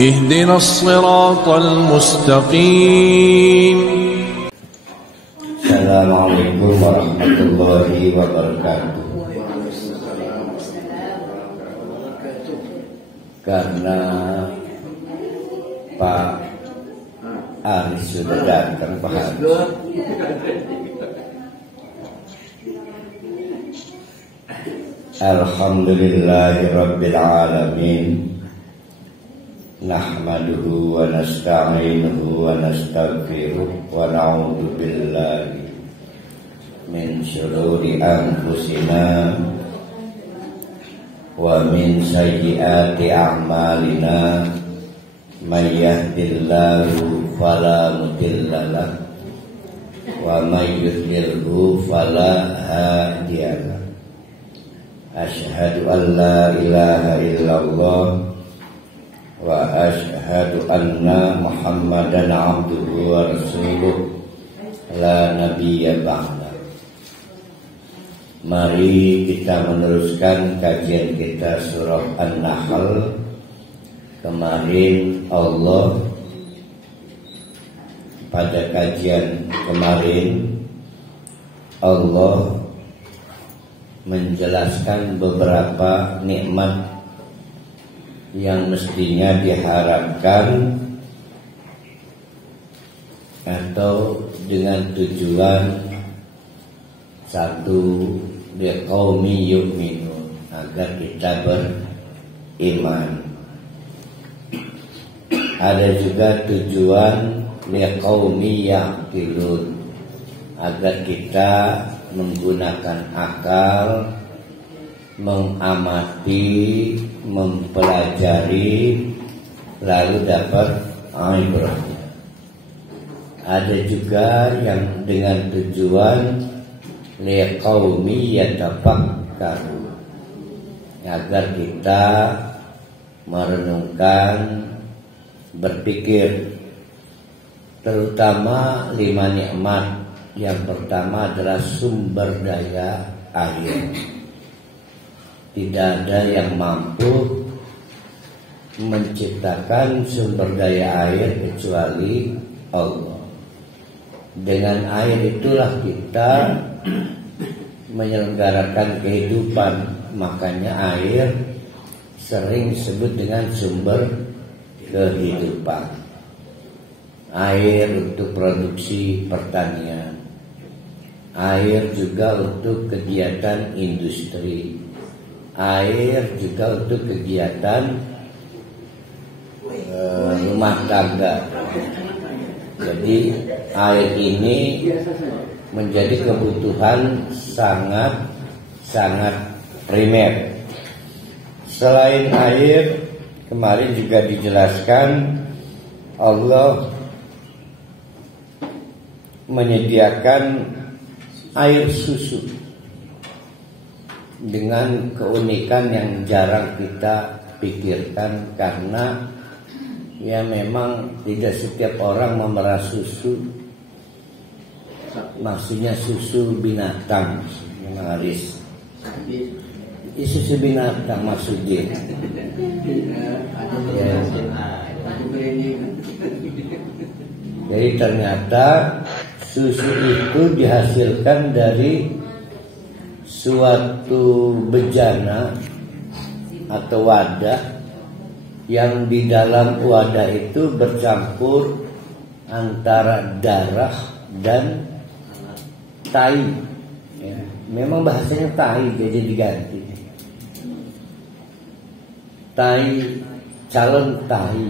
اهدنا الصراط المستقيم. Assalamualaikum warahmatullahi wabarakatuh. Karena Pak Aris sudah datang, Pak Aris. Alhamdulillahirabbil alamin. Nahmaduhu wa nasta'inuhu wa nastaghfiruh wa na'udzu billahi min syururi anfusina wa min sayyiati a'malina. May yahdihillahu fala mudilla lahu wa may yudlilhu fala hadiya lahu. Asyhadu an la ilaha illallah wa asyhadu anna Muhammadan abduhu wa rasuluh la nabiyya ba'da. Mari kita meneruskan kajian kita surah An-Nahl. Kemarin Allah pada kajian kemarin Allah menjelaskan beberapa nikmat yang mestinya diharapkan atau dengan tujuan satu, liqaumi yu'minun, agar kita beriman. Ada juga tujuan liqaumi ya'qilun, agar kita menggunakan akal, mengamati, mempelajari, lalu dapat ibrahnya. Ada juga yang dengan tujuan liqaumi yatafakkarun, agar kita merenungkan, berpikir, terutama 5 nikmat. Yang pertama adalah sumber daya air. Tidak ada yang mampu menciptakan sumber daya air kecuali Allah. Dengan air itulah kita menyelenggarakan kehidupan. Makanya air sering disebut dengan sumber kehidupan. Air untuk produksi pertanian, air juga untuk kegiatan industri, air juga untuk kegiatan rumah tangga. Jadi air ini menjadi kebutuhan sangat primer. Selain air, kemarin juga dijelaskan Allah menyediakan air susu dengan keunikan yang jarang kita pikirkan, karena ya memang tidak setiap orang memerah susu. Maksudnya susu binatang, Aris. Susu binatang maksudnya. Ya. Jadi ternyata susu itu dihasilkan dari suatu bejana atau wadah, yang di dalam wadah itu bercampur antara darah dan tai. Ya, memang bahasanya tai, jadi diganti tai, calon tai.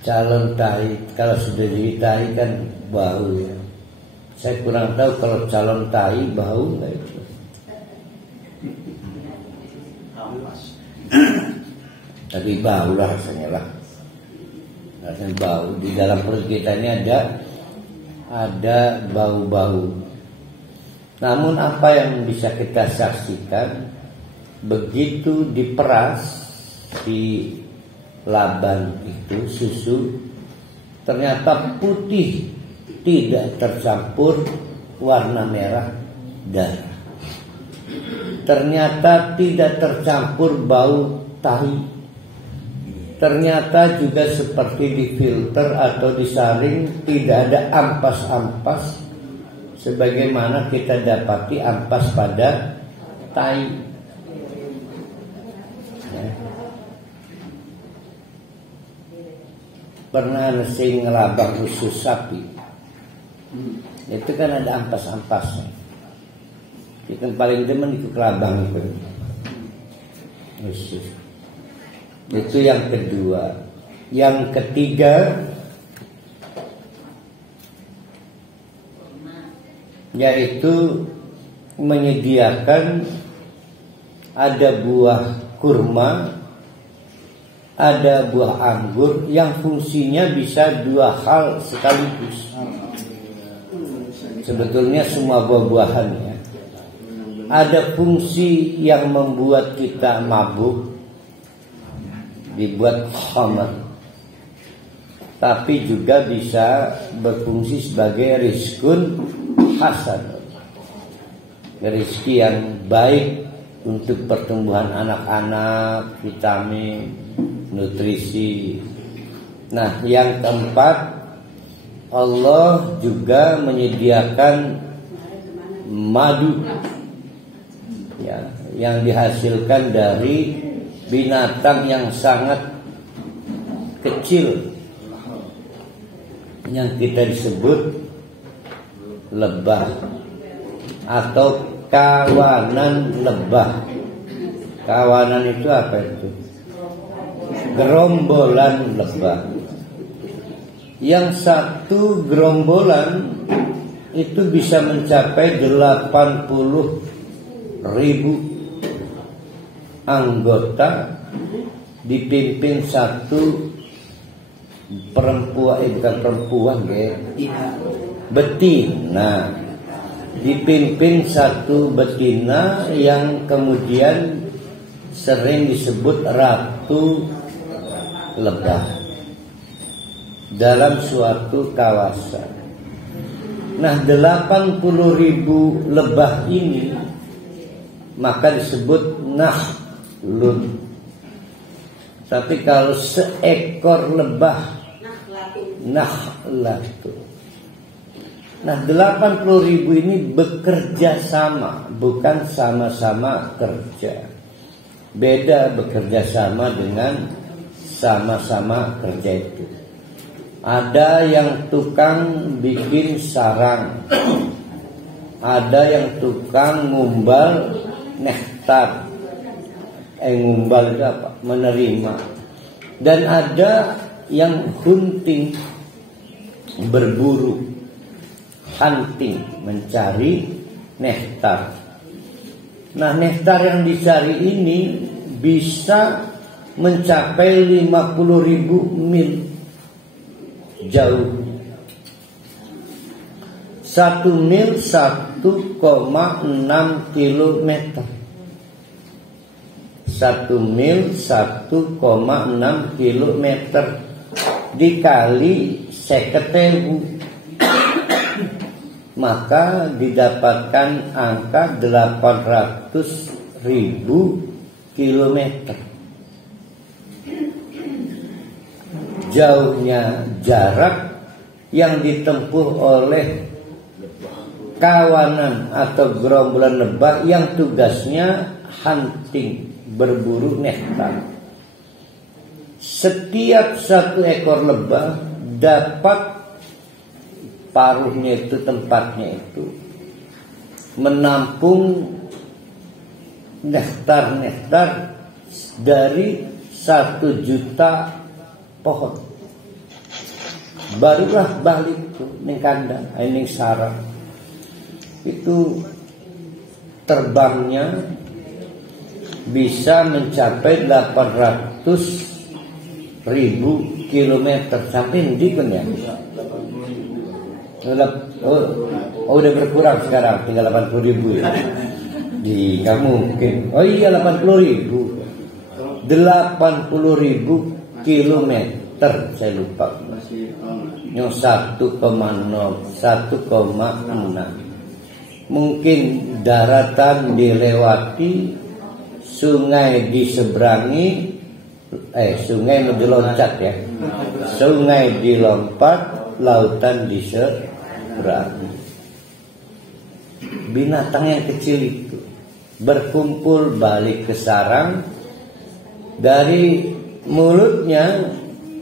Calon tai, kalau sudah jadi tai kan bau ya. Saya kurang tahu kalau calon tai bau nggak itu. Tapi bau lah rasanya lah. Rasanya bau. Di dalam perut kita ini ada bau-bau. Namun apa yang bisa kita saksikan, begitu diperas di laban itu susu, ternyata putih, tidak tercampur warna merah darah. ternyata tidak tercampur bau tahi. Ternyata juga seperti difilter atau disaring, tidak ada ampas-ampas sebagaimana kita dapati ampas pada tai. Ya. Pernah sing ngelabang usus sapi, itu kan ada ampas-ampasnya. Itu paling demen itu kelabang itu usus. Itu yang kedua. Yang ketiga, yaitu menyediakan ada buah kurma, ada buah anggur yang fungsinya bisa dua hal sekaligus. Sebetulnya semua buah-buahan ya. Ada fungsi yang membuat kita mabuk, dibuat khamar, tapi juga bisa berfungsi sebagai rizkun hasan, rezeki yang baik untuk pertumbuhan anak-anak, vitamin, nutrisi. Nah, yang keempat, Allah juga menyediakan madu ya, yang dihasilkan dari binatang yang sangat kecil yang kita disebut lebah atau kawanan lebah. Kawanan itu apa itu? Gerombolan lebah. Yang satu gerombolan itu bisa mencapai 80.000 anggota, dipimpin satu perempuan, bukan perempuan ya, betina, dipimpin satu betina yang kemudian sering disebut ratu lebah dalam suatu kawasan. Nah, 80.000 lebah ini maka disebut nahlun. Tapi kalau seekor lebah, nahlatun. Nah, 80.000 ini bekerja sama, bukan sama-sama kerja. Beda bekerja sama dengan sama-sama kerja itu. Ada yang tukang bikin sarang, ada yang tukang ngumbal nektar. Ngumbal itu apa? Menerima. Dan ada yang hunting, berburu, hunting, mencari nektar. Nah, nektar yang dicari ini bisa mencapai 50.000 mil jauh. 1 mil 1,6 kilometer. 1 mil 1,6 kilometer dikali 50.000, maka didapatkan angka 800.000 kilometer. Jauhnya jarak yang ditempuh oleh kawanan atau gerombolan lebah yang tugasnya hunting, berburu nektar. Setiap satu ekor lebah dapat paruhnya itu, tempatnya itu menampung nektar-nektar dari 1 juta pohon. Barulah balik tuh ning kandang, ning sarang. Itu terbangnya bisa mencapai 800.000 kilometer. Sampai di kan ya? Udah berkurang sekarang, tinggal 80.000 ya. Di kamu mungkin. Oh iya, 80.000. 80.000 kilometer, saya lupa. Yang 1,0, 1,6. mungkin daratan dilewati, sungai diseberangi, sungai diloncat ya, sungai dilompat, lautan diseberangi. Binatang yang kecil itu berkumpul balik ke sarang, dari mulutnya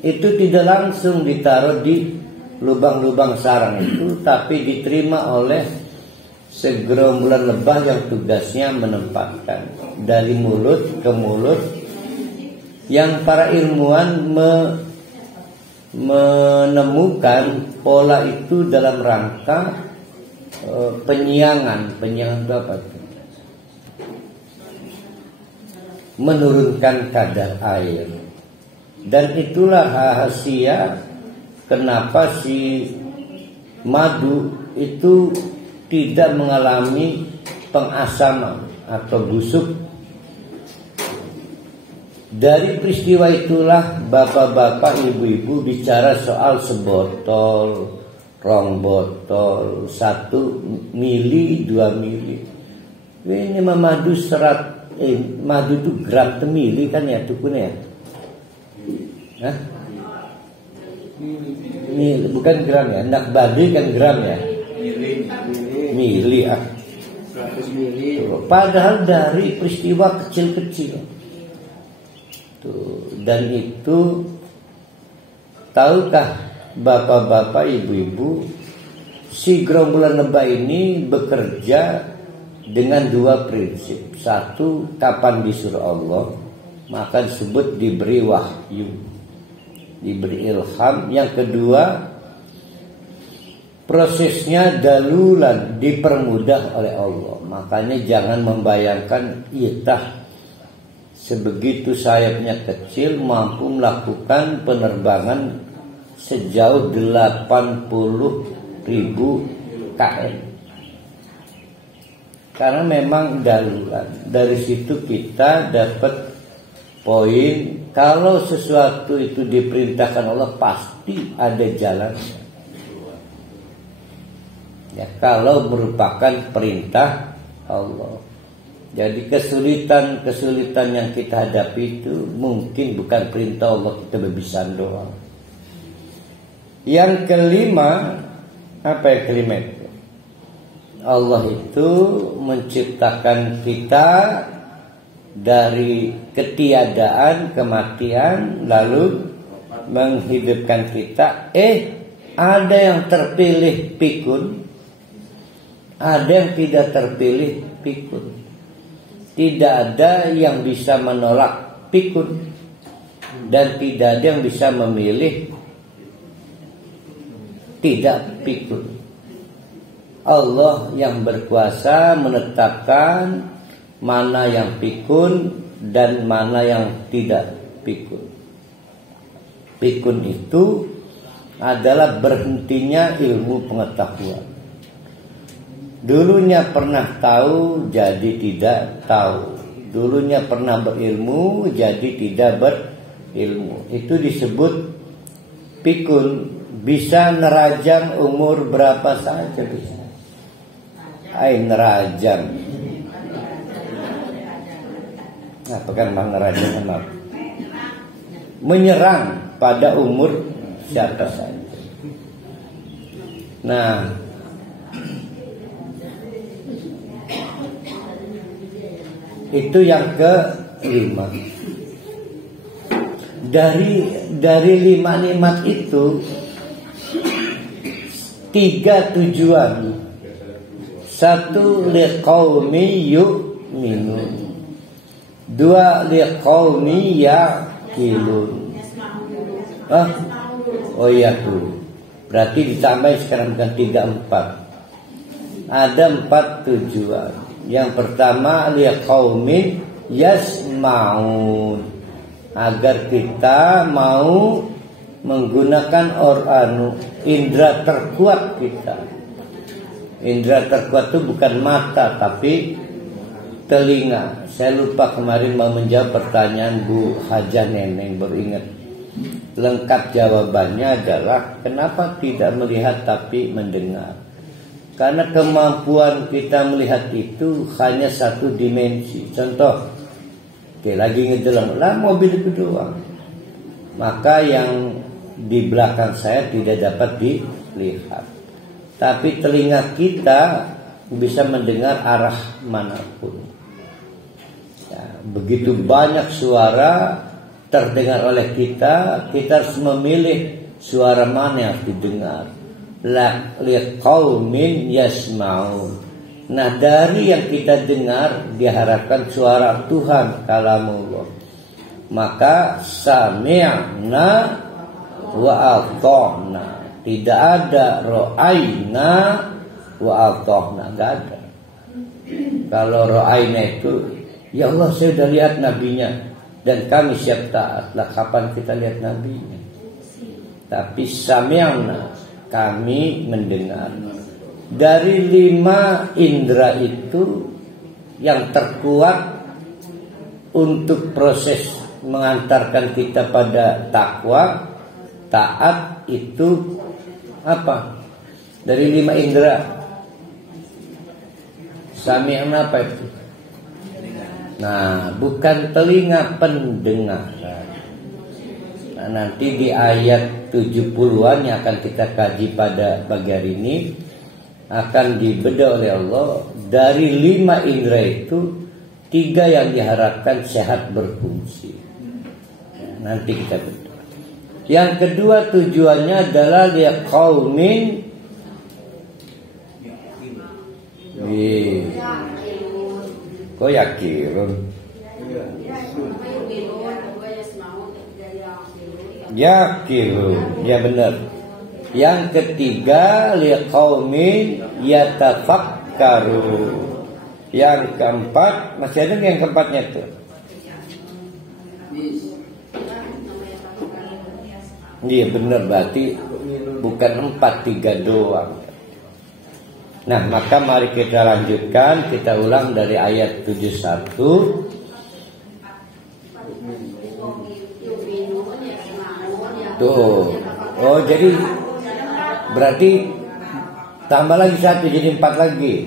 itu tidak langsung ditaruh di lubang-lubang sarang itu, tapi diterima oleh segerombolan lebah yang tugasnya menempatkan dari mulut ke mulut, yang para ilmuwan menemukan pola itu dalam rangka penyiangan itu apa itu? Menurunkan kadar air. Dan itulah rahasia kenapa si madu itu tidak mengalami pengasaman atau busuk. Dari peristiwa itulah bapak-bapak, ibu-ibu bicara soal sebotol, rong botol, 1 mili, 2 mili. Ini madu serat, madu itu gram temili kan ya tukunya ya? Hah? Mili, bukan gram ya? Nak badi kan gram ya? Mili ah. Padahal dari peristiwa kecil-kecil. Tuh, dan itu tahukah bapak-bapak, ibu-ibu, si gerombolan lebah ini bekerja dengan 2 prinsip. 1, kapan disuruh Allah, maka disebut diberi wahyu, diberi ilham. Yang kedua, prosesnya dalulan, dipermudah oleh Allah. Makanya jangan membayangkan itah sebegitu sayapnya kecil mampu melakukan penerbangan sejauh 80.000 km. Karena memang dalulan. Dari situ kita dapat poin, kalau sesuatu itu diperintahkan Allah pasti ada jalannya. Ya, kalau merupakan perintah Allah. Jadi kesulitan yang kita hadapi itu mungkin bukan perintah Allah, kita bebisan doang. Yang kelima, apa yang kelima itu? Allah itu menciptakan kita dari ketiadaan, kematian, lalu menghidupkan kita. Ada yang terpilih pikun, ada yang tidak terpilih pikun. Tidak ada yang bisa menolak pikun, dan tidak ada yang bisa memilih tidak pikun. Allah yang berkuasa menetapkan mana yang pikun dan mana yang tidak pikun. Pikun itu adalah berhentinya ilmu pengetahuan. Dulunya pernah tahu jadi tidak tahu. Dulunya pernah berilmu jadi tidak berilmu. Itu disebut pikun. Bisa nerajam umur berapa saja bisa. Nerajam. Apa kan nerajam? Menyerang pada umur siapa saja. Nah, itu yang kelima. Dari 5 nikmat itu 3 tujuan. 1 liqaumi yu'minun, 2 liqaumi yaqilun. Oh iya tuh. Berarti ditambah sekarang bukan 3, 4. Ada 4 tujuan. Yang pertama liqaumin yasmaun, agar kita mau menggunakan indra terkuat kita. Indra terkuat itu bukan mata tapi telinga. Saya lupa kemarin mau menjawab pertanyaan Bu Hajah Neneng, baru ingat. Lengkap jawabannya adalah kenapa tidak melihat tapi mendengar. Karena kemampuan kita melihat itu hanya satu dimensi. Contoh, oke, lagi ngejelang lah mobil itu doang, maka yang di belakang saya tidak dapat dilihat. Tapi telinga kita bisa mendengar arah manapun. Ya, begitu banyak suara terdengar oleh kita, kita harus memilih suara mana yang harus didengar. La liqaumin yasma'un. Nah, dari yang kita dengar diharapkan suara Tuhan, kalamullah. Maka sami'na wa ata'na. Tidak ada ra'ayna wa ata'na, enggak ada. Kalau ra'ayna itu, ya Allah saya sudah lihat nabinya dan kami siap taat. Lah kapan kita lihat nabinya? Tapi sami'na, kami mendengar. Dari 5 indera itu yang terkuat untuk proses mengantarkan kita pada takwa, taat itu apa? Dari 5 indera. Sami'na apa itu? Nah, bukan telinga, pendengaran. Nah, nanti di ayat 70-an yang akan kita kaji pada pagi hari ini akan dibedah oleh Allah. Dari 5 indera itu 3 yang diharapkan sehat berfungsi. Nanti kita bedah. Yang kedua tujuannya adalah liqaumin kok yakin? Yakin, ya benar. Yang ketiga liqaumin yatafakkaru. Yang keempat, masih ada yang keempatnya tuh. Iya benar, berarti bukan 4, 3 doang. Nah, maka mari kita lanjutkan, kita ulang dari ayat 71. Tuh. Oh, jadi berarti tambah lagi 1 jadi 4 lagi.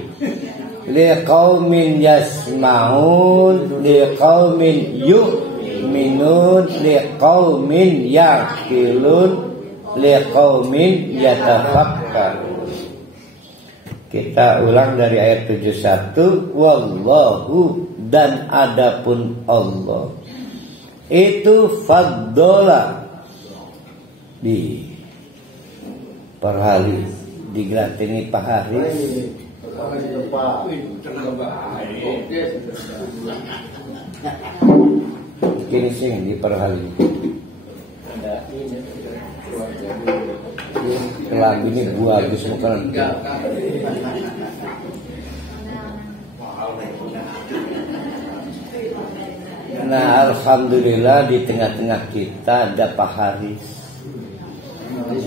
Liqaumin yasma'un, liqaumin yu'minun, liqaumin yaqilun, liqaumin yatafakkarun. Kita ulang dari ayat 71. Wallahu, dan adapun Allah itu faddola di Parhali digelatini Pak Haris. Kini sing di Parhali. Lagi ini bagus bukan. Nah, alhamdulillah di tengah-tengah kita ada Pak Haris.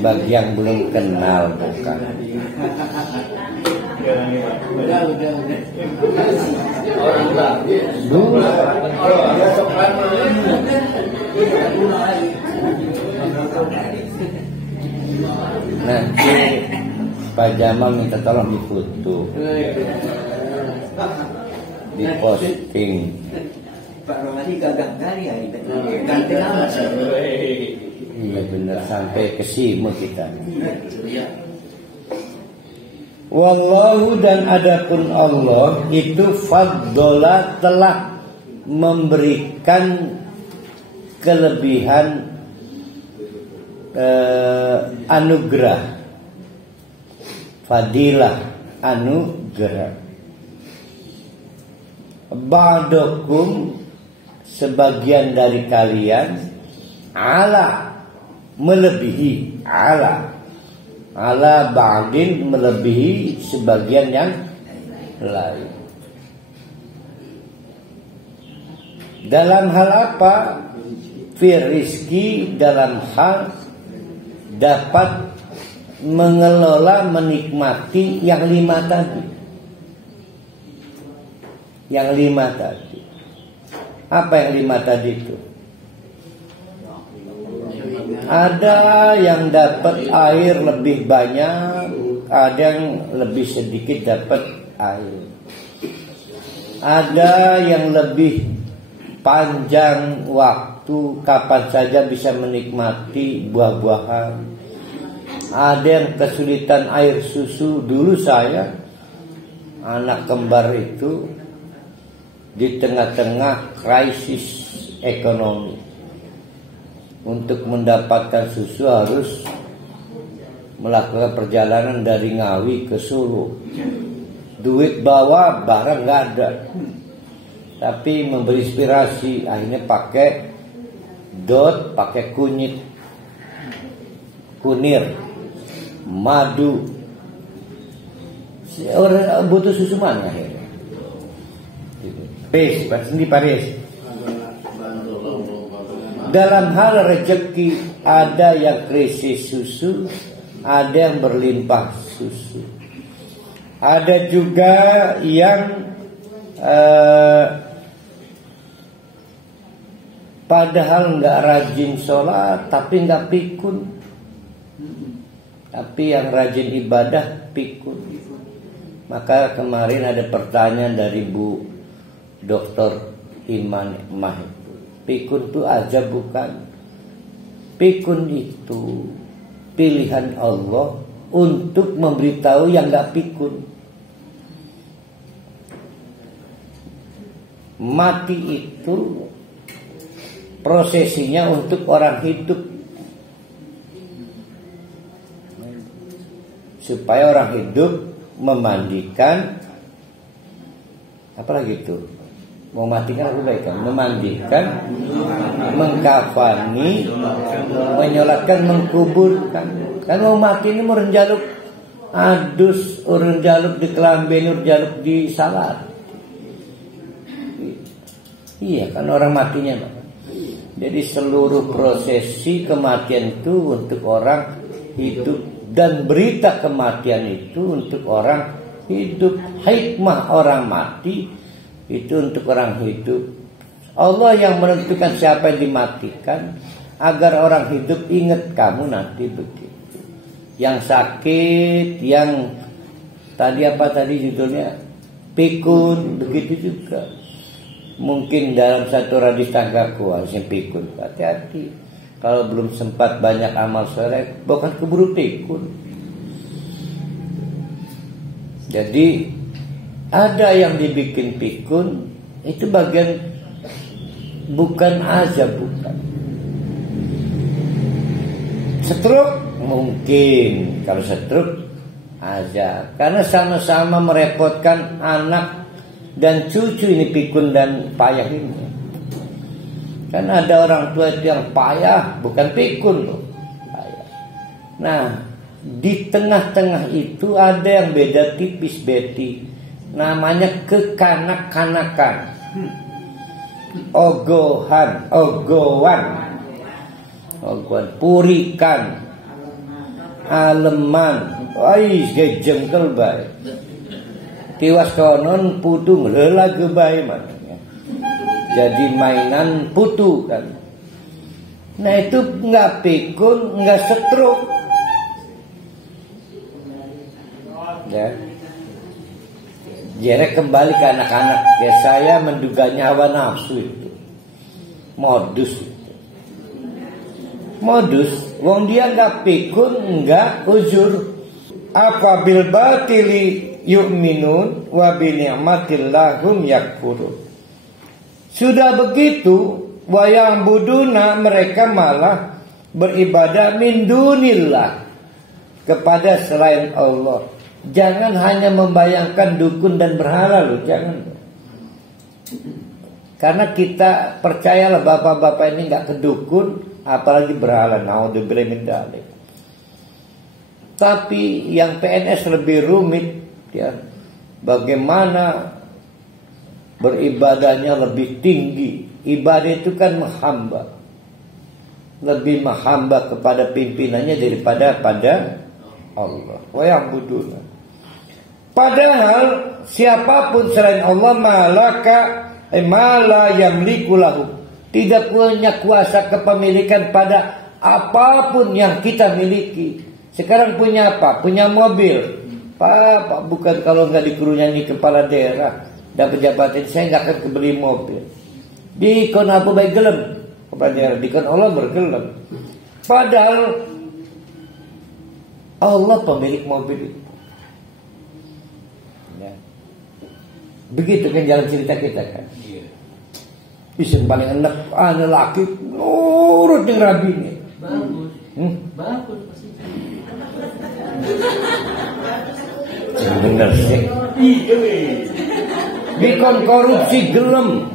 Bagi yang belum kenal bukan. Nanti Pak Jamal minta tolong difoto, diposting. Pak Romadi gagal kali ya, ganti nama. Iya benar, sampai ke sini kita. Wallahu, dan adapun Allah itu faddola, telah memberikan kelebihan anugerah, fadilah, anugerah. Ba'dakum, sebagian dari kalian, ala, melebihi, ala ba'din, melebihi sebagian yang lain. Dalam hal apa? Fi rizki, dalam hal dapat mengelola, menikmati yang 5 tadi. Yang 5 tadi. Apa yang 5 tadi itu? Ada yang dapat air lebih banyak, ada yang lebih sedikit dapat air. Ada yang lebih panjang waktu, kapan saja bisa menikmati buah-buahan. Ada yang kesulitan air susu. Dulu saya, anak kembar itu, di tengah-tengah krisis ekonomi, untuk mendapatkan susu harus melakukan perjalanan dari Ngawi ke Solo. Duit bawa, barang nggak ada. Tapi memberi inspirasi, akhirnya pakai dot, pakai kunir, madu. Orang butuh susu mana akhirnya? Paris. Dalam hal rezeki, ada yang krisis susu, ada yang berlimpah susu. Ada juga yang padahal nggak rajin sholat, tapi nggak pikun. Tapi yang rajin ibadah pikun. Maka kemarin ada pertanyaan dari Bu Dr. Iman Mah, pikun itu aja bukan? Pikun itu pilihan Allah untuk memberitahu yang gak pikun. Mati itu prosesinya untuk orang hidup, supaya orang hidup memandikan, apalagi itu, mau matikan aku baik kan? Memandikan, mengkafani, menyolatkan, mengkuburkan. Kan mau mati ini mau renjaluk adus, orang jaluk di kelamben, orang jaluk di salat. Iya kan orang matinya. Jadi seluruh prosesi kematian itu untuk orang hidup, dan berita kematian itu untuk orang hidup. Hikmah orang mati itu untuk orang hidup. Allah yang menentukan siapa yang dimatikan, agar orang hidup ingat kamu nanti begitu. Yang sakit, yang tadi judulnya, pikun, begitu juga. Mungkin dalam satu radis tanggaku harusnya pikun. Hati-hati, kalau belum sempat banyak amal soleh, bukan keburu pikun. Jadi ada yang dibikin pikun, itu bagian bukan azab, bukan. Stroke mungkin, kalau stroke azab, karena sama-sama merepotkan anak dan cucu ini, pikun dan payah ini. Kan ada orang tua itu yang payah, bukan pikun loh. Payah. Nah, di tengah-tengah itu ada yang beda tipis, Betty. Namanya kekanak-kanakan, ogohan, purikan, aleman, jengkel baik. Tiwas konon putu ngelela gebai makanya. Jadi mainan putu kan. Nah itu nggak pikun, nggak stroke. Ya. Jadi kembali ke anak-anak. Ya, saya menduganya hawa nafsu itu, modus itu. Modus, wong dia nggak pikun, nggak uzur. Apa bil batili yu'minun wa bi ni'matillahum yakfurun. Sudah begitu, wayang buduna, mereka malah beribadah min dunillah, kepada selain Allah. Jangan hanya membayangkan dukun dan berhala loh, jangan. Karena kita percayalah bapak-bapak ini nggak ke dukun, apalagi berhala. Naudzubillah min dzalik. Tapi yang PNS lebih rumit, ya. Bagaimana beribadahnya lebih tinggi. Ibadah itu kan menghamba, lebih menghamba kepada pimpinannya daripada pada Allah. Wa ya'buduna. Padahal siapapun selain Allah mala yamliku lahu, tidak punya kuasa kepemilikan pada apapun yang kita miliki. Sekarang punya apa? Punya mobil, Pak, bukan kalau nggak dikerunyani kepala daerah dapat jabatan saya nggak akan kebeli mobil. Dikon apa baik gelem kepala daerah, dikon Allah bergelem. Padahal Allah pemilik mobil itu. Ya. Begitu kan jalan cerita kita kan. Isim paling enak, anak laki nurut yang rabi ini. Bagus. Bagus pasti. Bener sih. Bikon korupsi gelem.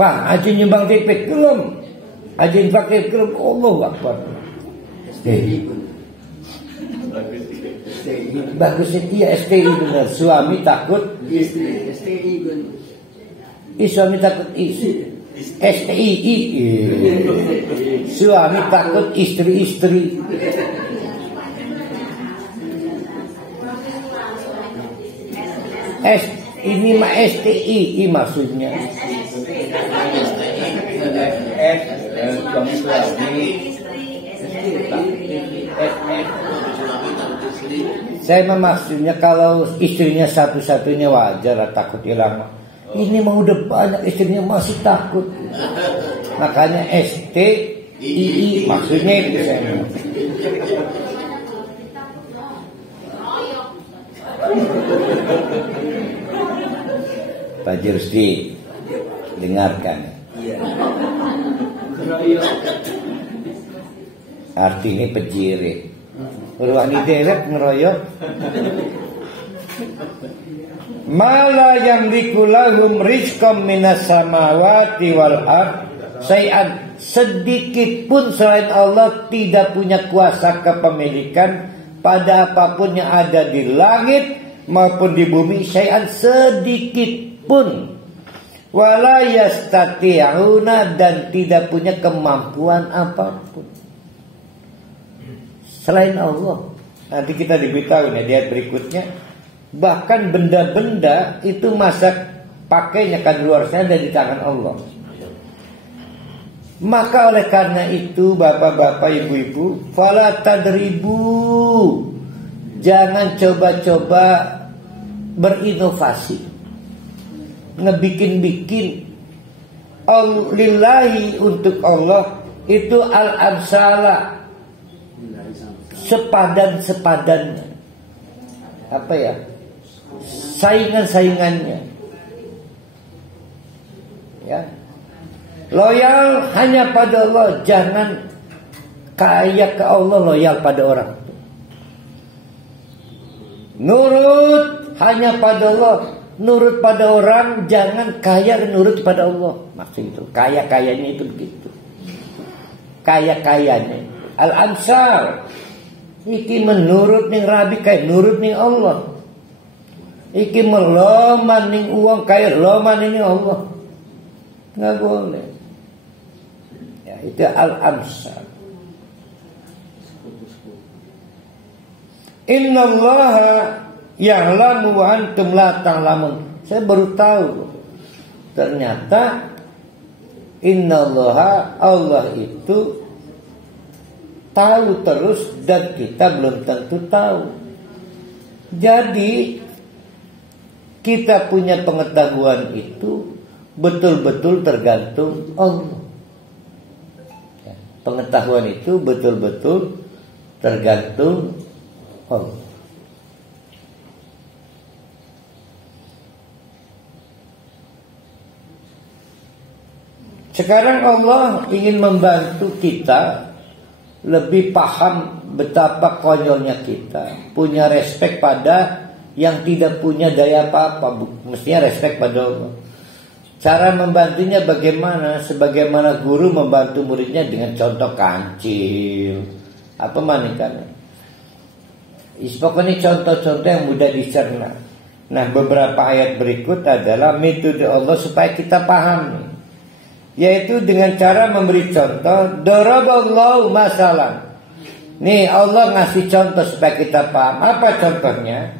Pak, aja nyumbang tipik gelem. Aja infakir gelem. Allah Akbar. Bagusnya iya STI benar. Suami takut suami takut istri. STI. Suami takut istri. Ini mah STI maksudnya. Saya maksudnya kalau istrinya satu-satunya wajar lah, takut hilang. Ini mau udah banyak istrinya masih takut. Makanya STI maksudnya itu saya. Pak Jirsti dengarkan. Artinya pejiri. Ruang deret ngeroyok. Mala yang dikulahum rizqam minas samawati wal ard. Sayan sedikit pun selain Allah tidak punya kuasa kepemilikan pada apapun yang ada di langit maupun di bumi. Sayan sedikit pun. Wala yastati'una dan tidak punya kemampuan apapun selain Allah. Nanti kita diberitahu nih di ayat berikutnya. Bahkan benda-benda itu masa pakainya kan luar sana ada di tangan Allah. Maka oleh karena itu bapak-bapak ibu-ibu, fala tadribu, jangan coba-coba berinovasi, ngebikin-bikin. Lillahi untuk Allah itu al-amsala, sepadan-sepadannya, apa ya, saingan-saingannya, ya. Loyal hanya pada Allah, jangan kaya ke Allah, loyal pada orang. Nurut hanya pada Allah, nurut pada orang, jangan kaya nurut pada Allah. Maksud itu kaya-kayanya itu begitu, kaya-kayanya al-amsal. Iki menurut ning rabi kayak nurut ning Allah. Iki meloman ning uang kayak loman ini Allah. Nggak boleh. Ya, itu al-amsal. Innallaha ya'lamu wa antum la ta'lamun. Saya baru tahu. Ternyata innallaha, Allah itu tahu terus dan kita belum tentu tahu. Jadi kita punya pengetahuan itu betul-betul tergantung Allah. Pengetahuan itu betul-betul tergantung Allah. Sekarang Allah ingin membantu kita lebih paham betapa konyolnya kita, punya respek pada yang tidak punya daya apa-apa, mestinya respek pada Allah. Cara membantunya bagaimana? Sebagaimana guru membantu muridnya dengan contoh kancil, apa manikannya. Pokoknya contoh-contoh yang mudah dicerna. Nah, beberapa ayat berikut adalah metode Allah supaya kita paham, yaitu dengan cara memberi contoh. Daraballahu masalan. Nih Allah ngasih contoh supaya kita paham. Apa contohnya?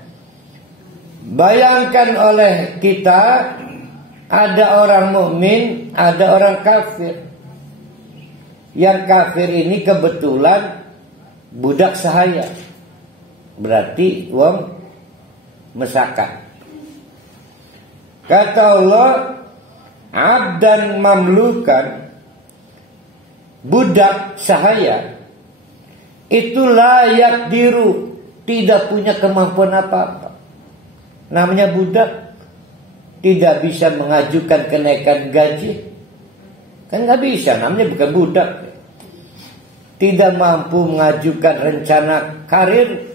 Bayangkan oleh kita ada orang mukmin, ada orang kafir. Yang kafir ini kebetulan budak sahaya. berarti wong mesakan. Kata Allah, abdan mamlukan, budak sahaya, itu layak diru, tidak punya kemampuan apa-apa. Namanya budak, tidak bisa mengajukan kenaikan gaji, kan nggak bisa, namanya bukan budak. Tidak mampu mengajukan rencana karir,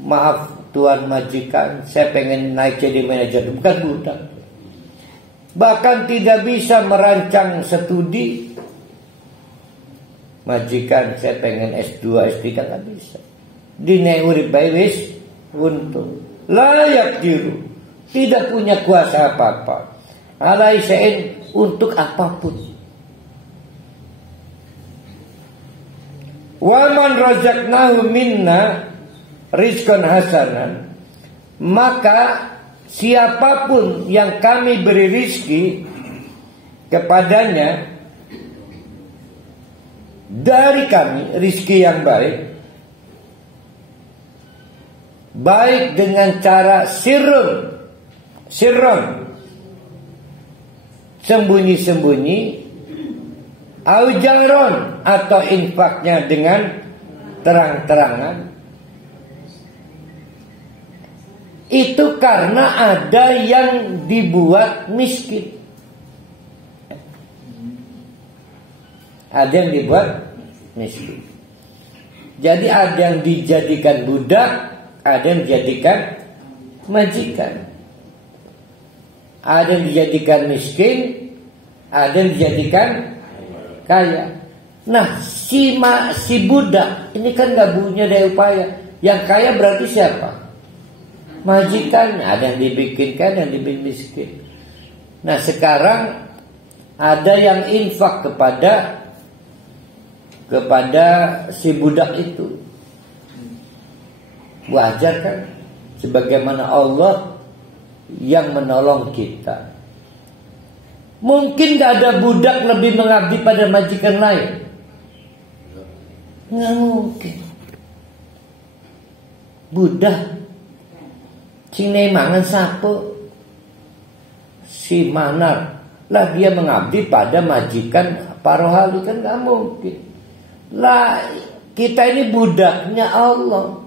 maaf tuan majikan, saya pengen naik jadi manajer, bukan budak. Bahkan tidak bisa merancang studi, majikan saya pengen S2, S3, nggak bisa. Dinaik urip bae wis untung. Layak diru, tidak punya kuasa apa-apa. Alaisain untuk apapun. Wa man razaqnahu minna rizqan hasanan, maka siapapun yang kami beri rizki kepadanya dari kami, rizki yang baik, baik dengan cara sirrun, sembunyi-sembunyi, aujaron, atau infaknya dengan terang-terangan, itu karena ada yang dibuat miskin. Ada yang dibuat miskin. Jadi ada yang dijadikan budak, ada yang dijadikan majikan. Ada yang dijadikan miskin, ada yang dijadikan kaya. Nah, si budak ini kan gak punya daya upaya. Yang kaya berarti siapa? Majikan. Ada yang dibikinkan, yang dibikin miskin. Nah, sekarang ada yang infak kepada si budak itu. Wajar kan? Sebagaimana Allah yang menolong kita. Mungkin gak ada budak lebih mengabdi pada majikan lain? Nggak mungkin. Budak cine mangan sapu si manar lah, dia mengabdi pada majikan parohali, kan nggak mungkin. Lah kita ini budaknya Allah,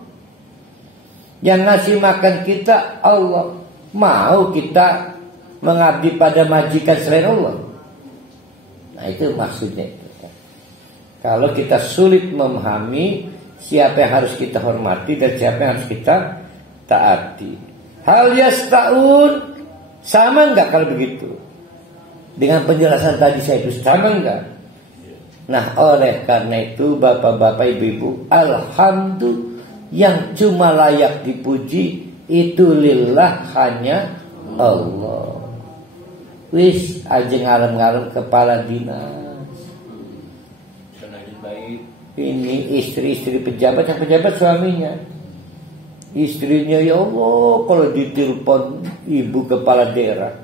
yang ngasih makan kita Allah. Mau kita mengabdi pada majikan selain Allah? Nah, itu maksudnya. Kalau kita sulit memahami siapa yang harus kita hormati dan siapa yang harus kita taati. Hal yastaun, sama enggak kalau begitu? Dengan penjelasan tadi saya itu sama enggak? Nah, oleh karena itu bapak-bapak, ibu-ibu, alhamdulillah, yang cuma layak dipuji itu lillah, hanya Allah. Wis aja ngalem-ngalem kepala dinas. Ini istri-istri pejabat, yang pejabat suaminya. Istrinya, ya Allah, kalau ditelepon ibu kepala daerah,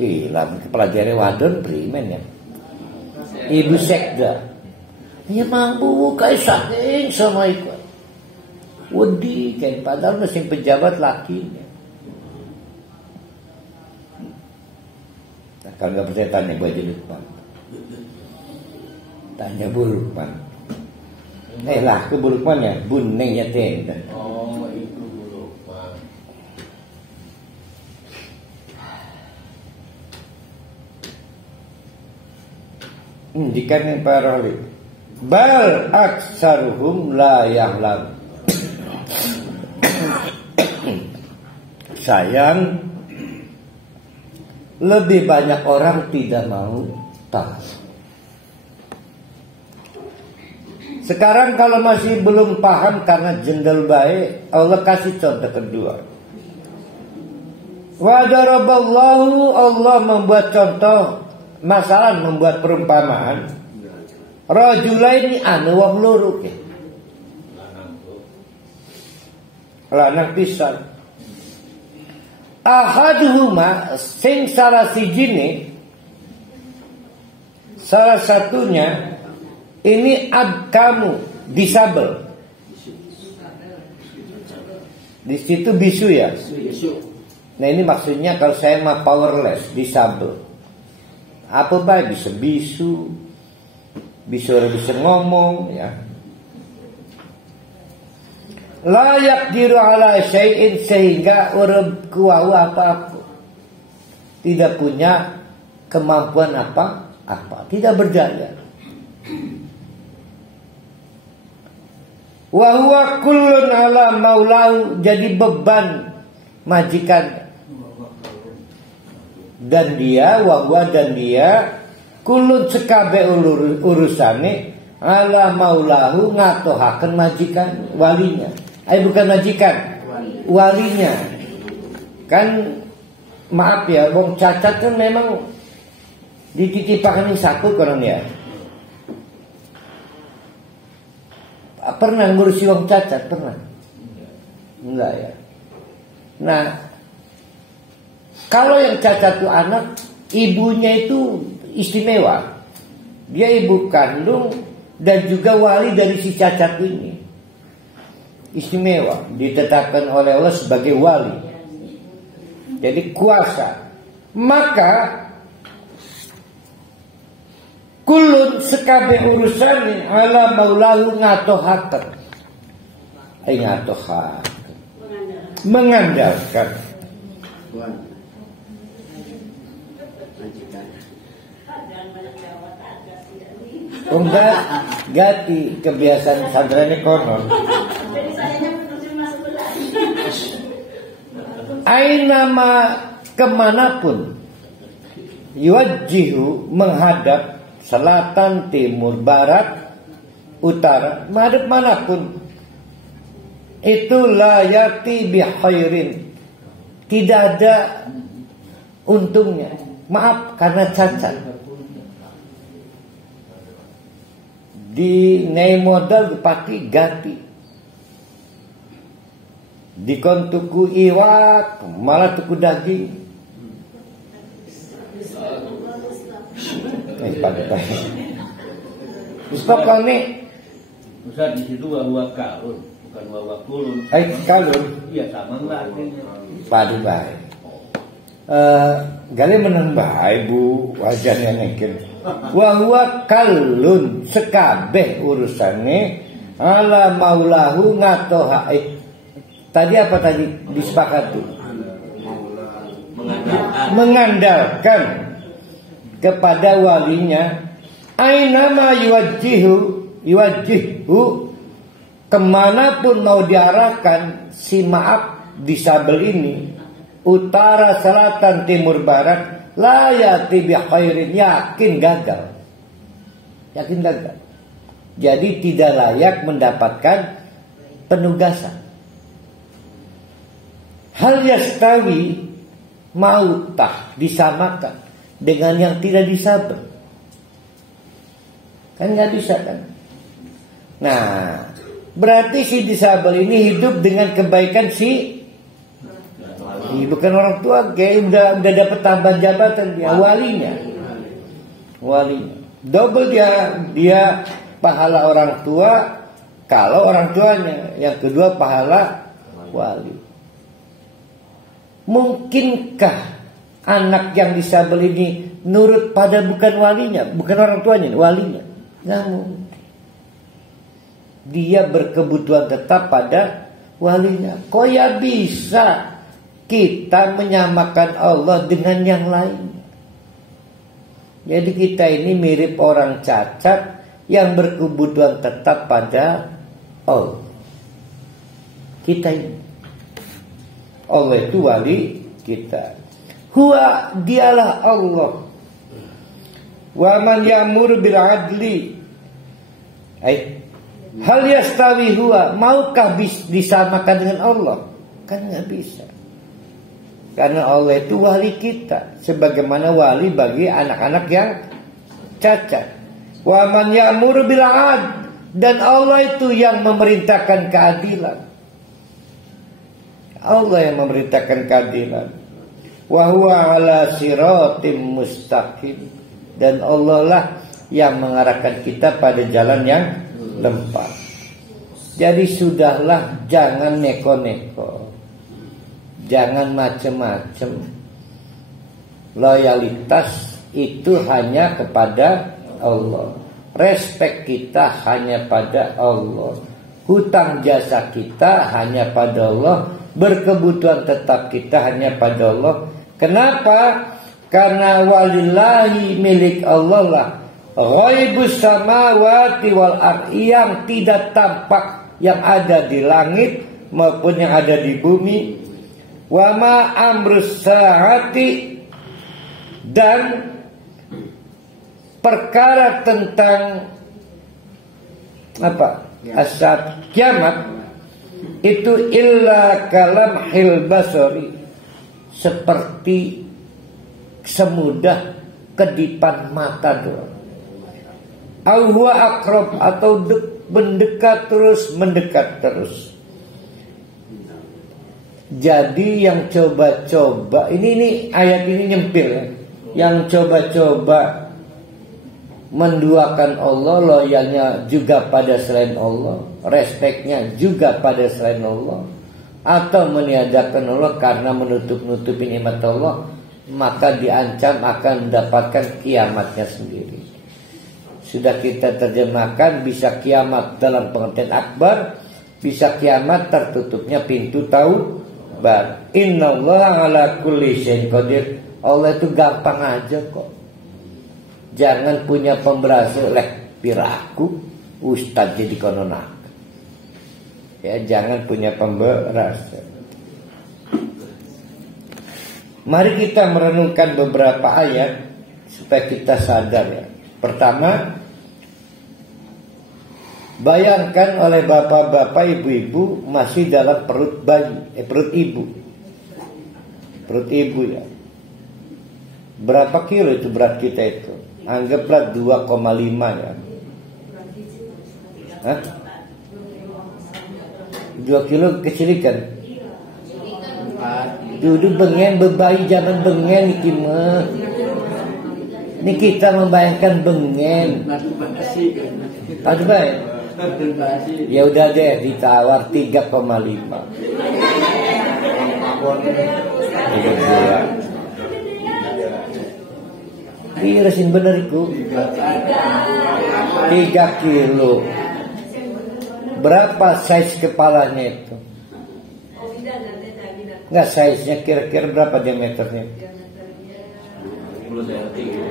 hilang kepala daerah wadon primen ya. Ibu sekda, ya mampu kayak saking sama ikut. Wedi kayak padahal mesin pejabat lakinya. Nah, kalau nggak percaya tanya Bu Haji Lukman, tanya Bu Lukman. Lah ke Bu Lukman ya, buneng ya tenda. Oh, itu Bu Lukman. Jika nih para ahli, bal aksaruhum la ya'lam. Sayang, lebih banyak orang tidak mau tahu. Sekarang kalau masih belum paham karena jendel baik, Allah kasih contoh kedua. Wa daraballahu, Allah membuat contoh, masalah membuat perumpamaan. Rajulaini anu wong loro ke. Lanang pisan. Ahaduhuma, sing salah sijine, salah satunya ini abkamu, disabel. Di situ bisu ya. Nah ini maksudnya kalau saya mah powerless, disable. Apa baik bisa bisu, bisa ngomong ya. Layak diru ala syai'in sehingga orang kuau apa-apa. Tidak punya kemampuan apa-apa, tidak berdaya. Wa huwa kullun ala maulahu, jadi beban majikan. Dan dia kullun sekabe urusane ala maulahu ngatohaken majikan walinya. Bukan majikan, walinya. Kan maaf ya, wong cacat kan memang dititipakan yang satu konon ya. Pernah ngurusi wong cacat? Pernah? Enggak ya. Nah, kalau yang cacat itu anak, ibunya itu istimewa. Dia ibu kandung dan juga wali dari si cacat ini. Istimewa, ditetapkan oleh Allah sebagai wali. Jadi kuasa. Maka kulun sekabe urusannya ala maulahu ngatohaken. Ngatohaken. Mengandalkan. Enggak ganti kebiasaan sandranya konon. Ainama kemanapun yuwajjihu menghadap selatan, timur, barat, utara, madhab manapun itu la yati bi khairin, tidak ada untungnya. Maaf karena cacat. Di nai modal dipakai ganti. Dikon tuku iwak malah tuku daging. Pagi-pagi. Sebab kalau nih Ustaz, di situ wawa kalun, bukan wawa kulun. Kalun. Iya sama lah artinya. Padu baik. Gali menambah ibu wajahnya nengkin. Wawa kalun sekabeh urusannya ala maulahu ngatoha. Tadi apa tadi disepakati? Mengandalkan kepada walinya. Ainama yuwajjihu kemanapun mau diarahkan si maaf disabel ini, utara, selatan, timur, barat, la yati bi khairin, yakin gagal. Jadi tidak layak mendapatkan penugasan. Hal yastawi mautah disamakan dengan yang tidak disabel. Kan nggak bisa kan? Nah, berarti si disabel ini hidup dengan kebaikan si bukan orang tua, kayak udah dapat tambahan jabatan dia, walinya. Double dia pahala orang tua kalau orang tuanya, yang kedua pahala wali. Mungkinkah anak yang disabel ini nurut pada bukan walinya, bukan orang tuanya, walinya? Nggak mungkin. Dia berkebutuhan tetap pada walinya. Kok ya bisa kita menyamakan Allah dengan yang lain? Jadi kita ini mirip orang cacat yang berkebutuhan tetap pada Allah. Kita ini, Allah itu wali kita. Huwa, dialah Allah. Wa man ya'muru bil adli. Hal yastawi huwa, maukah disamakan dengan Allah? Kan nggak bisa. Karena Allah itu wali kita, sebagaimana wali bagi anak-anak yang cacat. Wa man ya'muru bil adl, dan Allah itu yang memerintahkan keadilan. Allah yang memerintahkan keadilan. Wa huwa ala siratim mustaqim, dan Allah lah yang mengarahkan kita pada jalan yang lempar. Jadi sudahlah, jangan neko-neko. Jangan macam-macam. Loyalitas itu hanya kepada Allah. Respek kita hanya pada Allah. Hutang jasa kita hanya pada Allah. Berkebutuhan tetap kita hanya pada Allah. Kenapa? Karena walillahi, milik Allah lah ghaibus samawati wal ardi, yang tidak tampak, yang ada di langit maupun yang ada di bumi. Wa ma amrus saati, dan perkara tentang apa? Asal kiamat itu illa kalamhil basari, seperti semudah kedipan mata doang. Huwa aqrab, atau mendekat terus. Jadi yang coba-coba ini ayat ini nyempil ya. Yang coba-coba menduakan Allah, loyalnya juga pada selain Allah, respeknya juga pada selain Allah, atau meniadakan Allah karena menutup-nutupi nikmat Allah, maka diancam akan mendapatkan kiamatnya sendiri. Sudah kita terjemahkan, bisa kiamat dalam pengertian akbar, bisa kiamat tertutupnya pintu taubat. Innallaha ala kulli syai'in qadir. Allah itu gampang aja kok. Jangan punya pemberasa piraku ustaz jadi kononak. Ya, jangan punya pemberasa. Mari kita merenungkan beberapa ayat supaya kita sadar ya. Pertama, bayangkan oleh bapak-bapak, ibu-ibu masih dalam perut bayi, perut ibu. Perut ibu ya. Berapa kilo itu berat kita itu? Anggaplah 2,5 ya. Hah? 2 kilo kecilikan. Duduk bengen bebayi zaman bengen iki mah. Ini kita membayangkan bengen. Aduh baik. Ya udah deh, ditawar 3,5. Irasin bener ku 3 kilo. Berapa size kepalanya itu? Enggak, size-nya kira-kira berapa diameternya? 10 cm.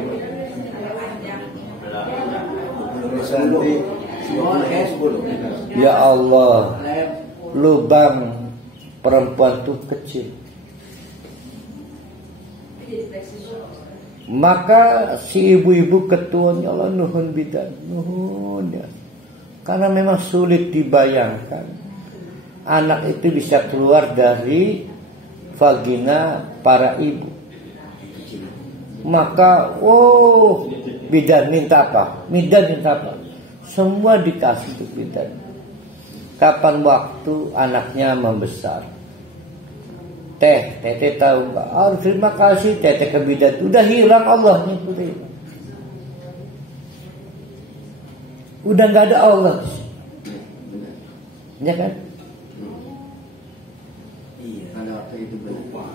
Ya Allah, lubang perempuan itu kecil. Maka si ibu-ibu ketuanya, Allah nuhun bidan, nuhun ya. Karena memang sulit dibayangkan anak itu bisa keluar dari vagina para ibu. Maka bidan minta apa? Bidan minta apa? Semua dikasih tuh bidan. Kapan waktu anaknya membesar? Tete tahu nggak? Oh, terima kasih tete ke bidan. Udah hilang Allahnya, udah nggak ada Allah, ya kan? Iya, pada waktu itu berubah.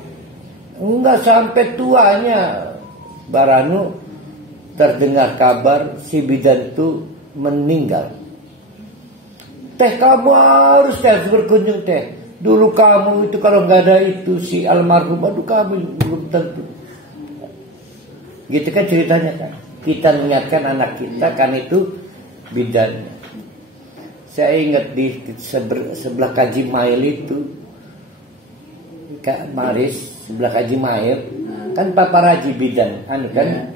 Enggak sampai tuanya Baranu terdengar kabar si bidan itu meninggal. Teh, kamu harus berkunjung teh. Dulu kamu itu kalau nggak ada itu si almarhum, aduh kamu belum tentu. Gitu kan ceritanya kan. Kita mengingatkan anak kita kan itu bidannya. Saya ingat di sebelah Kaji Mail itu, Kak Maris sebelah Kaji Mail kan paparaji bidan, kan?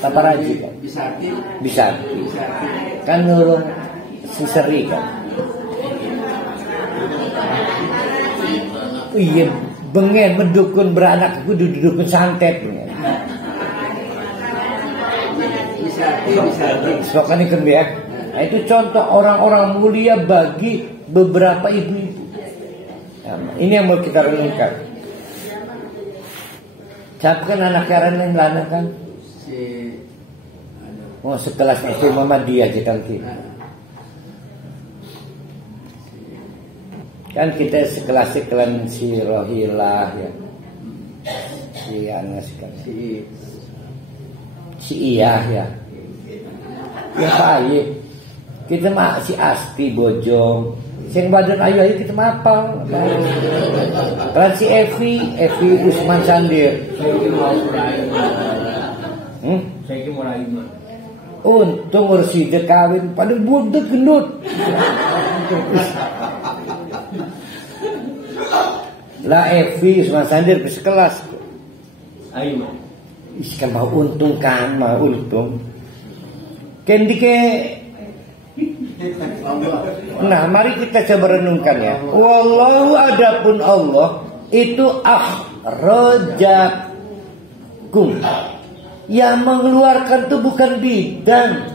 Paparaji kan. Bisa. Kan nurung siseri kan. Iya, bengen mendukun beranak aku dudukun santet. Bisa kan ikut ya. Nah, itu contoh orang-orang mulia bagi beberapa ibu-ibu. Nah, ini yang mau kita renungkan. Siapa kan anak karen yang lana kan? Sekelas SD Muhammadiyah kita nanti. Kan kita sekelas si Rohilah ya. Si Anas kan. Si Iyah ya. Ya baik. Kita mah si Asti Bojong. Sing badan ayu kita mah apal. Kan si Evi Usman Sandir. Saya mulai mah. Untung urus ide kawin pada budak gendut. Lah Evi Usman Sandir sekelas. Ayo mah. Iskan mau untung kan, mau untung. Kendi ke. Nah, mari kita coba renungkan ya. Wallahu adapun Allah itu akhrajakum. Yang mengeluarkan itu bukan bidan,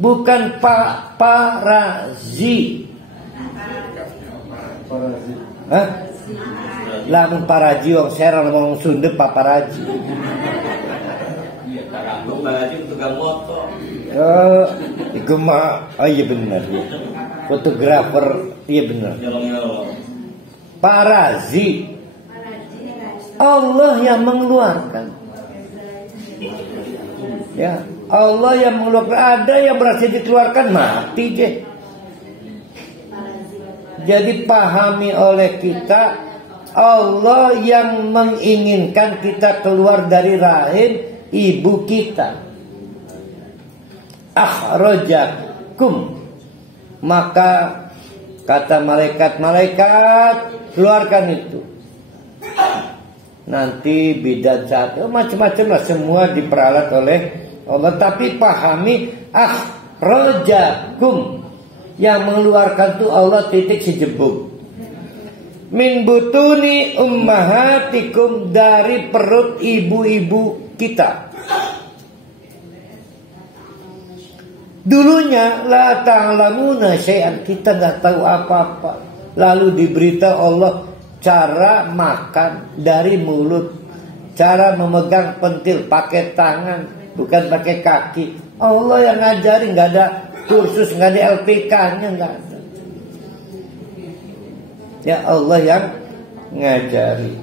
bukan parazi. Hah? Lamun paraji wong serang wong Sunda paparaji. Iya, tarang. Paraji tukang motor. Itu mah, oh iya benar. Fotografer, iya benar. Parazi. Allah yang mengeluarkan. Ya, Allah yang mengeluarkan. Ada yang berhasil dikeluarkan mati deh. Jadi pahami oleh kita, Allah yang menginginkan kita keluar dari rahim ibu kita. Akhrajakum. Maka kata malaikat-malaikat, keluarkan itu. Nanti bidan saat macam-macam lah, semua diperalat oleh Allah. Tapi pahami akhrajakum, yang mengeluarkan itu Allah titik sejebuk. Min butuni ummahatikum, dari perut ibu-ibu kita. Dulunya la ta'lamuna syai'an, kita enggak tahu apa-apa. Lalu diberitahu Allah cara makan dari mulut, cara memegang pentil pakai tangan, bukan pakai kaki. Allah yang ngajari, nggak ada kursus, nggak ada LPK-nya, nggak ada. Ya Allah yang ngajari.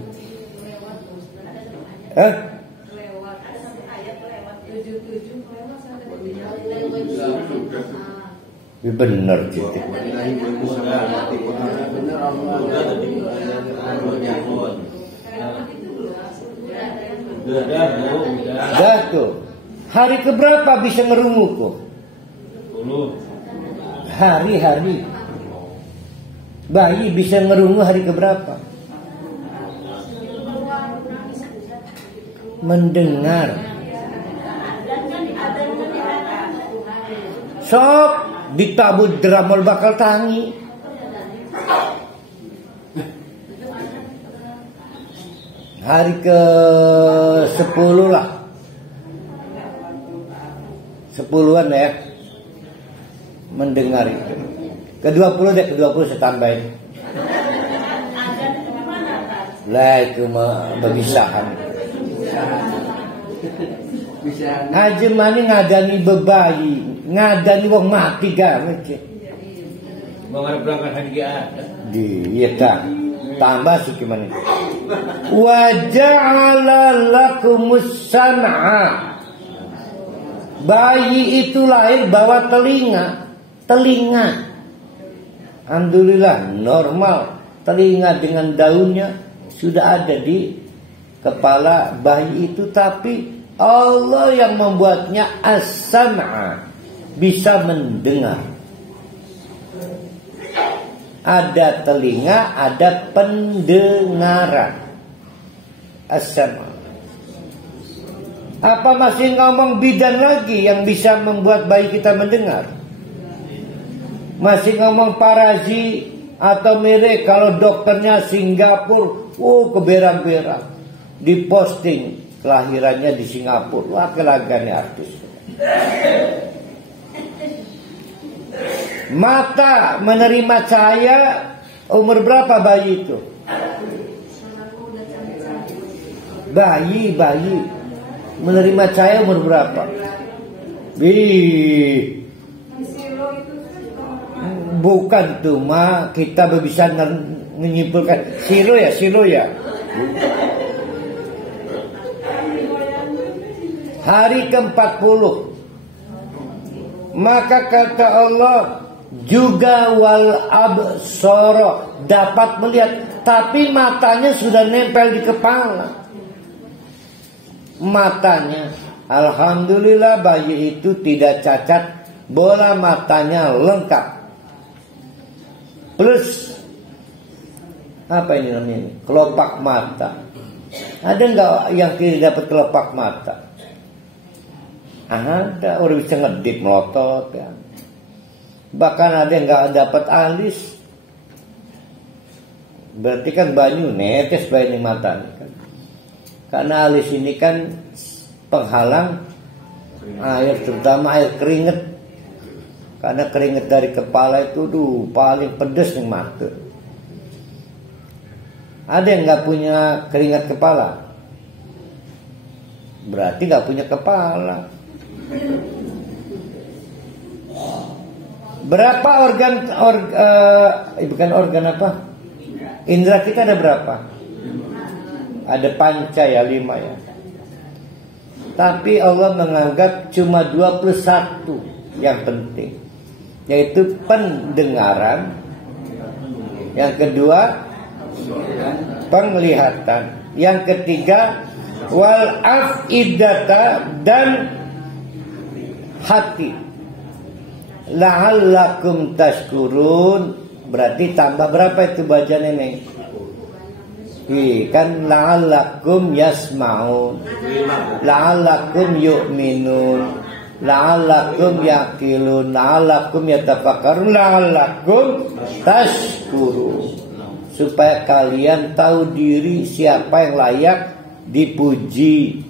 Ya benar titik. Dah tuh. Hari keberapa bisa ngerungu kok? Hari-hari. Bayi bisa ngerungu hari keberapa? Mendengar. Sok ditabut dramol bakal tangi. Hari ke-10 lah. 10-an ya. Mendengar itu. Ke-20 deh, ke-20 saya tambahin. Lah itu mah bebisahan. Ngaji mani ngadani bebayi, ngadani wong mati gawe. Mau ngarep berangkat haji ada. Iya tak. Tambah sih gimana? Wa ja'ala lakumus sam'a. Bayi itu lahir bawa telinga. Alhamdulillah normal. Telinga dengan daunnya sudah ada di kepala bayi itu, tapi Allah yang membuatnya as-sam'a, bisa mendengar. Ada telinga, ada pendengaran. As-sam'a. Apa masih ngomong bidan lagi yang bisa membuat bayi kita mendengar? Masih ngomong parazi atau mirip kalau dokternya Singapura, keberang-berang, diposting kelahirannya di Singapura, wah kelagannya artis. Mata menerima cahaya, umur berapa bayi itu? Bayi menerima cahaya umur berapa? bukan cuma kita bisa menyimpulkan silo ya. Hari ke-40, maka kata Allah juga wal absara, dapat melihat, tapi matanya sudah nempel di kepala. Matanya, alhamdulillah bayi itu tidak cacat, bola matanya lengkap. Plus apa ini namanya? Kelopak mata. Ada nggak yang tidak dapat kelopak mata? Ada, orang bisa ngedip melotot ya. Bahkan ada yang nggak dapat alis. Berarti kan banyu netes banyu mata kan. Karena alis ini kan penghalang air, terutama air keringet. Karena keringet dari kepala itu paling pedes nih mata. Ada yang nggak punya keringat kepala, berarti nggak punya kepala. Berapa bukan organ apa? Indra kita ada berapa? Ada panca ya, 5 ya. Tapi Allah menganggap cuma 21 yang penting, yaitu pendengaran. Yang kedua penglihatan. Yang ketiga wal afidata, dan hati. La'allakum tashkurun, berarti tambah berapa itu bacaan ini? Kan la'allakum yasma'un, la'allakum yu'minun, la'allakum yaqilun, la'allakum yatafakkarun, la'allakum tashkurun, supaya kalian tahu diri siapa yang layak dipuji.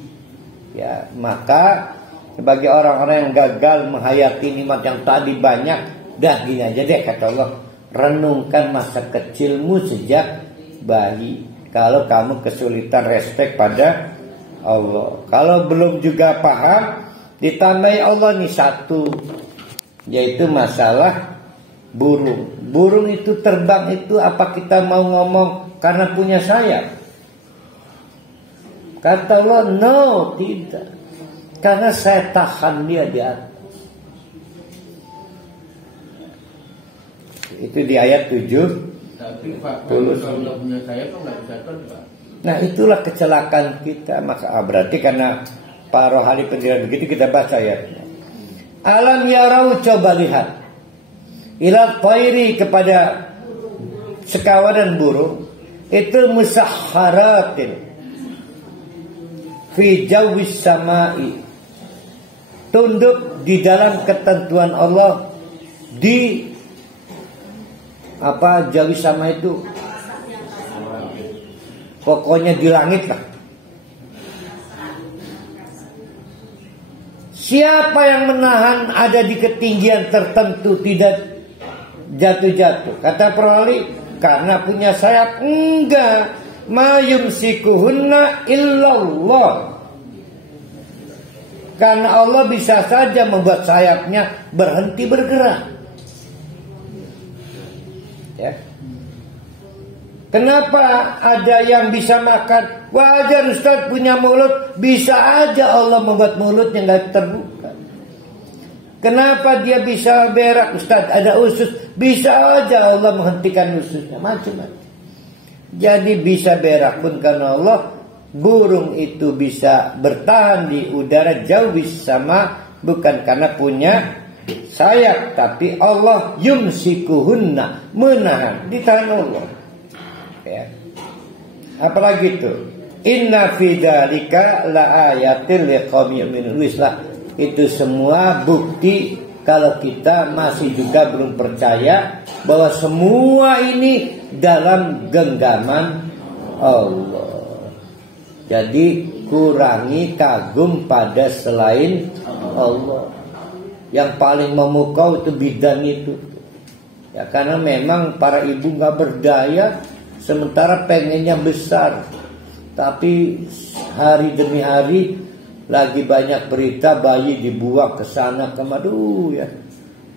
Ya, maka bagi orang-orang yang gagal menghayati nikmat yang tadi banyak, dah gini aja deh kata Allah, renungkan masa kecilmu sejak bayi. Kalau kamu kesulitan respect pada Allah, kalau belum juga paham, ditambahi Allah nih satu, yaitu masalah burung. Burung itu terbang itu apa kita mau ngomong karena punya sayap? Kata Allah, no, tidak. Karena saya tahan dia di atas. Itu di ayat 7. Tapi Pak, kalau Allah punya sayap kan nggak bisa terbang. Nah itulah kecelakaan kita. Maka berarti karena Pak Rohani penjelasan begitu, kita baca ayatnya. Alam yarau, coba lihat. Ila thairi, kepada sekawanan burung. Itu musahharatin fi jawis samai, tunduk di dalam ketentuan Allah di apa jawis sama itu, pokoknya di langit lah. Siapa yang menahan ada di ketinggian tertentu tidak jatuh-jatuh? Kata perwali, karena punya sayap. Enggak, ma yumsikuhunna illallah. Karena Allah bisa saja membuat sayapnya berhenti bergerak. Ya. Kenapa ada yang bisa makan? Wajar Ustaz punya mulut. Bisa aja Allah membuat mulutnya nggak terbuka. Kenapa dia bisa berak? Ustaz ada usus. Bisa aja Allah menghentikan ususnya. Macam-macam. Jadi bisa berak pun karena Allah. Burung itu bisa bertahan di udara jauh sama, bukan karena punya sayap, tapi Allah yumsikuhunna, menahan, ditahan Allah. Ya. Apalagi itu, inna fi dzalika laayatil liqaumin yu'minun. Itu semua bukti kalau kita masih juga belum percaya bahwa semua ini dalam genggaman Allah. Jadi kurangi kagum pada selain Allah. Yang paling memukau itu bidan itu. Ya, karena memang para ibu gak berdaya, sementara pengennya besar. Tapi hari demi hari lagi banyak berita bayi dibuang ke sana kemari. Ya.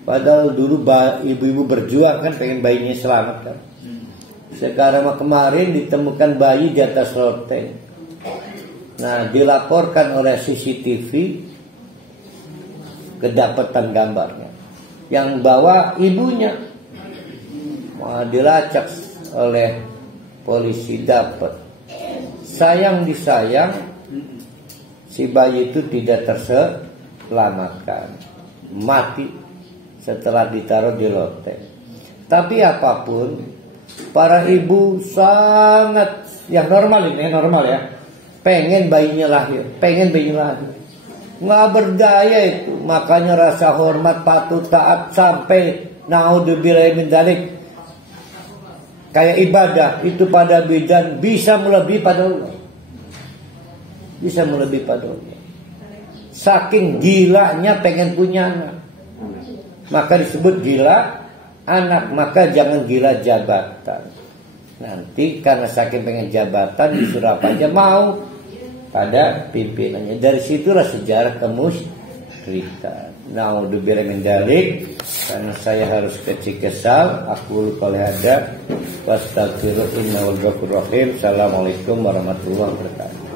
Padahal dulu ibu-ibu berjuang kan pengen bayinya selamat kan. Sekarang kemarin ditemukan bayi di atas loteng. Nah, dilaporkan oleh CCTV, kedapatan gambarnya. Yang bawa ibunya, dilacak oleh polisi, dapat. Sayang disayang, si bayi itu tidak terselamatkan, mati setelah ditaruh di loteng. Tapi apapun, para ibu sangat, yang normal ini, normal ya, pengen bayinya lahir, nggak berdaya itu. Makanya rasa hormat, patuh, taat sampai naudzubillah min dzalik, kayak ibadah itu pada bidan bisa melebihi pada Allah, bisa melebihi pada Allah. Saking gilanya pengen punya anak, maka disebut gila anak. Maka jangan gila jabatan. Nanti karena saking pengen jabatan disuruh apa aja mau pada pimpinannya. Dari situlah sejarah kemusyrikan. Naudzubillah min dzalik. Karena saya harus kesal, aku lupa ada. Wastaghfirullahaladzim. Assalamualaikum warahmatullahi wabarakatuh.